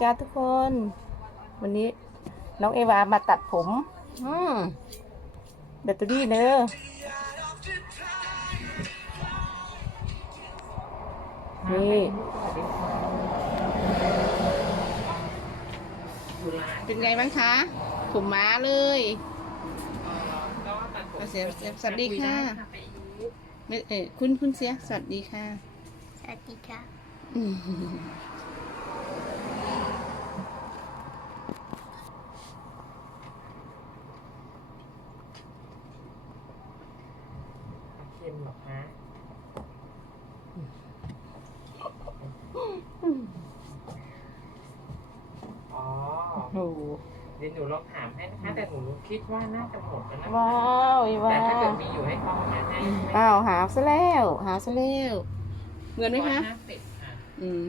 จ้าทุกคน วันนี้น้องเอวามาตัดผม อืมแบตเตอรี่เนอะนี่อยู่ร้านเป็นไงบ้างคะ ผมม้าเลยเอ่อก็ตัดผมเสียเสียสวัสดีค่ะยได้ไปอีกไม่เออคุณคุณเสียสวัสดีค่ะ สวัสดีค่ะ อืม เค็มเหรอคะอ๋อ โอ้โหเดี๋ยวหนูลองถามให้นะคะ แต่หนูคิดว่าน่าจะหมดแล้วนะว้าวเอวาแต่ถ้าเกิดมีอยู่ให้เขามาให้อ้าวหาซะแล้ว หาซะแล้วเหมือนไหมคะ ห้าสิบค่ะอืม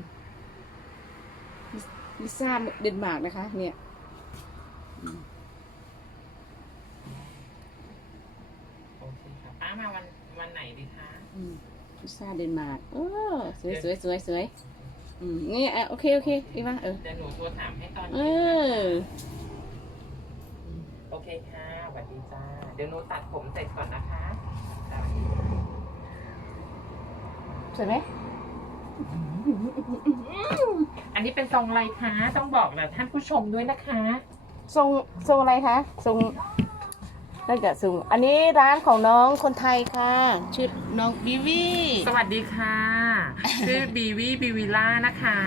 ลิซ่าเดนมาร์กนะคะ เนี่ยโอเคค่ะป้ามาวันวันไหนดีคะ อืมลิซ่าเดนมาร์กเออสวยสวยสวยสวย อืมนี่อะโอเคโอเคอีว่าเออ เดี๋ยวหนูโทรถามให้ตอนเอเย็นอโอเคค่ะสวัสดีจ้า เดี๋ยวหนูตัดผมเสร็จก่อนนะคะสวยไหมอันนี้เป็นทรงอะไรคะต้องบอกนะท่านผู้ชมด้วยนะคะ ทรงทรงอะไรคะทรงน่าจะทรงอันนี้ร้านของน้องคนไทยค่ะ ชื่อน้องบิวี่สวัสดีค่ะ ชื่อบีวีบีวิล่านะคะ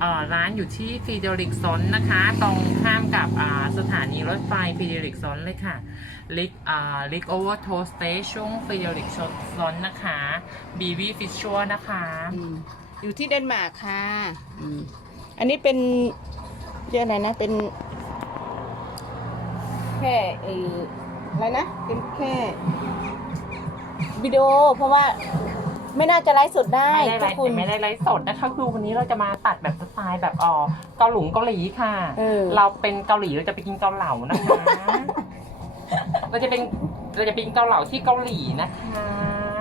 เอ่อร้านอยู่ที่ฟีเดริกซอนนะคะ ตรงข้ามกับอ่าสถานีรถไฟฟีเดริกซอนเลยค่ะลิกอ่าลิกโอเวอร์โทสเตชันฟีเดริกซอนนะคะบีวีฟิชชัวนะคะอืมอยู่ที่เดนมาร์กค่ะอืมอันนี้เป็นเรียกอะไรนะเป็นแค่เอออะไรนะเป็นแค่วิดีโอเพราะว่า ไม่น่าจะไลฟ์สดได้ไม่ได้ไลทุกฟ์คุณไม่ได้ไลฟ์สดนะคะคือวันนี้เราจะมาตัดแบบสไตล์แบบอ๋อเกาหลุงเกาหลีค่ะ เออ เราเป็นเกาหลีเราจะไปกินเกาเหลานะคะ เราจะเป็นเราจะไปกินเกาเหลาที่เกาหลีนะคะ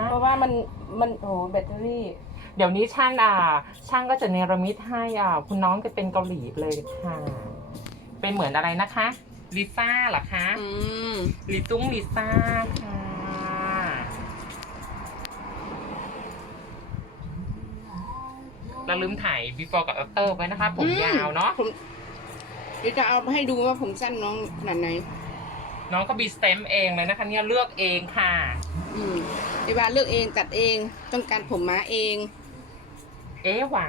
เพราะว่ามันมันโอ้โหแบตเตอรี่ เดี๋ยวนี้ช่างอ่า ช่างก็จะเนรมิตให้อ่าคุณน้องจะเป็นเกาหลีเลยค่ะ เป็นเหมือนอะไรนะคะลิซ่าเหรอคะอืม ลิตุ้งลิซ่าค่ะ เราลืมถ่าย before กับ after ไว้นะคะผมยาวเนาะผมเดี๋ยวจะเอาให้ดูว่าผมสั้นน้องขนาดไหน น้องก็บีสเต็มเองเลยนะคะ เนี่ยเลือกเองค่ะ อืมไอ้บานเลือกเองตัดเองต้องการผมม้าเอง เอ๊ะว่า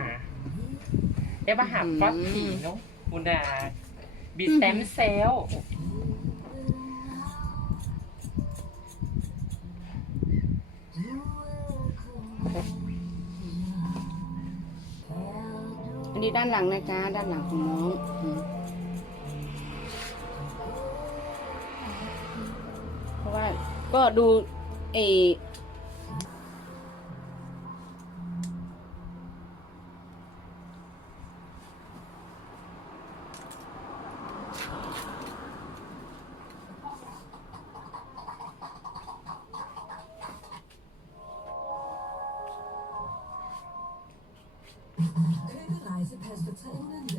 เอ๊ะว่าหาอืม ฟอสทีเนาะคุณดาบีสเต็มเซล ด้านหลังนะจ๊ะด้านหลังของน้องเพราะว่าก็ดูเอ อเ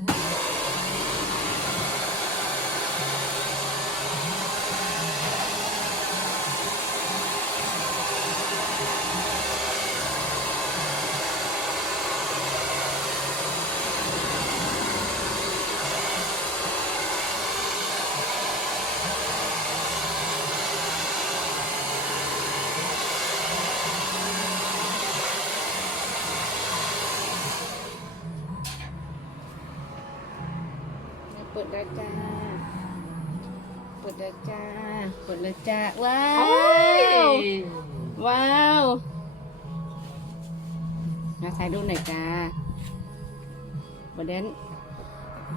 ปิดได้จ้าเปิดได้จ้าเปิดเลยจ้า ว้าว ว้าวมาถ่ายรูปหน่อยจ้าบเดน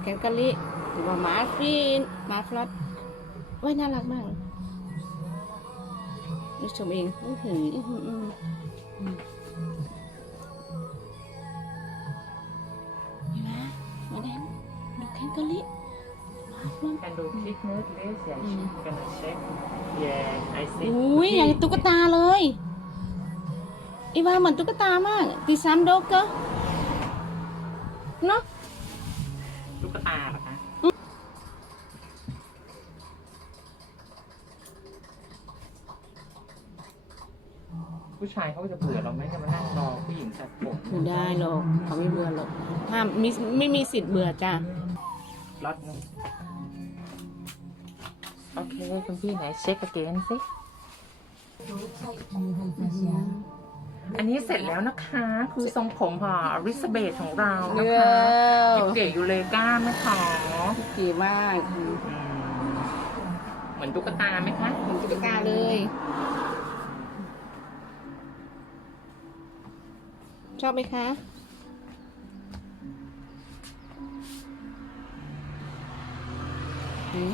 แกงกะลิหรือว่าหมาฟีนหมาฟลอตว้ายน่ารักมากเลยนี่ชมเองอื้อหืออื้อหืออื้อหืออืมเห็นไหมบเดนดูแกงกะลิหมาฟลอต Can do fitness, this, yeah, she gonna check. Yeah, I see. อุ้ยอย่างตุ๊กตาเลยอีวาเหมือนตุ๊กตามากตีซ้ำโดกเกอเนาะตุ๊กตาเหรอคะผู้ชายเขาจะเบื่อเราไหมจะมานั่งรอผู้หญิงจัดผมไม่ได้หรอกเขาไม่เบื่อหรอกห้ามมิไม่มีสิทธิ์เบื่อจ้ะ รถหนึงโอเค คุณพี่ไหนเช็คกระเกนสิอันนี้เสร็จแล้วนะคะ คือทรงผมค่ะริสเบตของเราเอนะคะอเก๋ยูเลก้าไหมคะเก๋มากอืมเหมือนตุ๊กตาไหมคะเหมือนตุ๊กตาเลยชอบไหมคะ หืม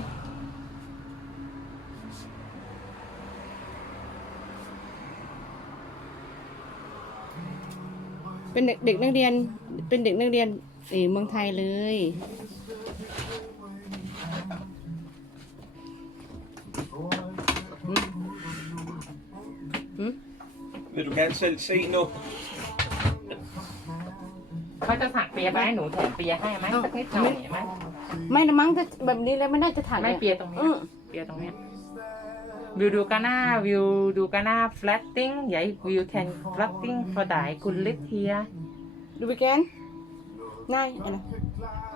เป็นเด็กเด็กนักเรียน เป็นเด็กนักเรียนเออเมืองไทยเลยหืม Vil du gerne selv se nu? เขาจะถักเปียร์ไปให้หนูแถมเปียร์ให้ไหมสักนิดหน่อยไหม ไม่ละมั้งถ้าแบบนี้แล้วไม่น่าจะถ่ายไม่เปียร์ตรงนี้ อืมเปียร์ตรงเนี้ยวิวดูกันหน้าวิวดูกันหน้า flatting ใหญ่วิว can flatting for ไดคุณลิทเทียดูไปแกนง่ายอะไร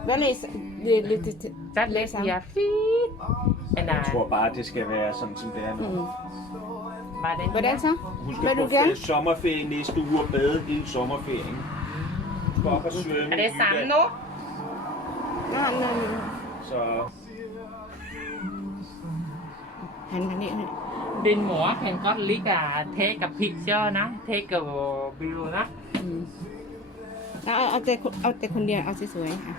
เวลาเรียนเรียนจัดเลสเทียฟีดเป็นได Jeg tror bare, det skal være sådan, som det er อื nu. มมาเดนไปแดนซะ Hun ไป skal ดู på แกน ferie, sommerferie næste uge og bade hele sommerferien. Hun skal op og svømme. อันนี้ i สาม Jylland. นุนั่นนั่น Så หันทางนี้ให้ดินหมูแผ่นก็ลิกอะเทกับพิกเจอร์นะ เทกับวิวนะ อืมแล้วเอาเอาแต่คนเอาแต่คนเดียวเอาสวยๆค่ะ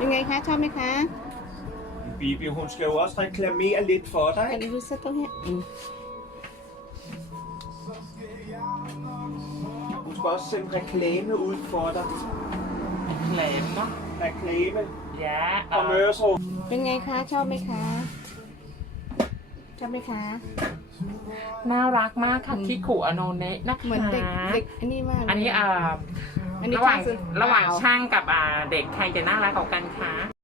ยังไงคะชอบไหมคะ Bibi, hun skal jo også reklamere lidt for กัน dig. ดูสักตรงเนี้ยอืม Hun skal også sende reklame ud for dig. แหลมเนาะ Reklame. ยะเอ่อ Commercial. เป็นไงคะ ชอบไหมคะ ชอบไหมคะ น่ารักมากค่ะคิคุอโนเนะนะคะเหมือนเด็กเด็กอันนี้มากเลยอันนี้อ่า อันนี้ระหว่างช่างซื้อ ระหว่างเปล่ช่างกับอ่าเด็กใครจะน่ารักกว่ากันคะ